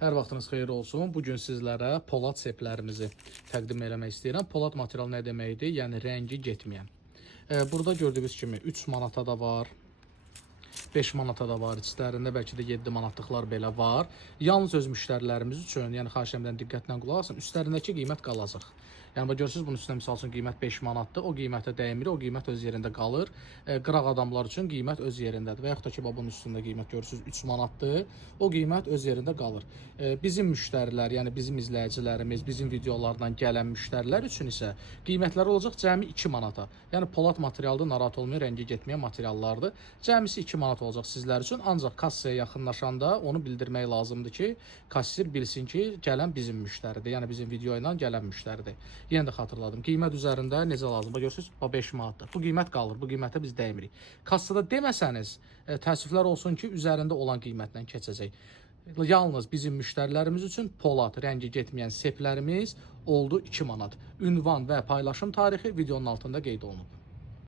Hər vaxtınız xeyir olsun. Bugün sizlərə polad seplərimizi təqdim eləmək istəyirəm. Polad material nə deməkdir? Yəni rəngi getməyən. Burada gördüyünüz kimi 3 manata da var, 5 manata da var, içlərində bəlkə də 7 manatlıqlar belə var. Yalnız öz müştərilərimiz üçün, yəni xahiş edirəm diqqətlə qulaq asın, üstlərindəki qiymət qalacaq. Yəni görürsünüz, bunun üstünə misal üçün qiymət 5 manatdır, o qiymətə dəymir, o qiymət öz yerində qalır. Qıraq adamlar üçün qiymət öz yerindədir. Və yaxud da ki, bunun üstündə qiymət görürsünüz 3 manatdır, o qiymət öz yerində qalır. Bizim müştərilər, yəni bizim izləyicilərimiz, bizim videolardan gələn müştərilər üçün isə qiymətləri olacaq cəmi 2 manata. Yəni polad materialdır, narahat olmayın, rəngi getməyən materiallardır. Cəmisi 2 manat olacaq sizlər üçün. Ancaq kassaya yaxınlaşanda onu bildirmək lazımdır ki, kassir bilsin ki, gələn bizim müştəridir. Yəni bizim video ilə gələn müştəridir. Yenə də xatırladım. Qiymət üzərində necə lazım? Görürsünüz, 5 manatdır. Bu qiymət qalır. Bu qiymətə biz dəymirik. Kassada deməsəniz, təəssüflər olsun ki, üzərində olan qiymətlə keçəcək. Yalnız bizim müştərilərimiz üçün polad, rəngi getməyən seplərimiz oldu 2 manat. Ünvan və paylaşım tarixi videonun altında qeyd olunub.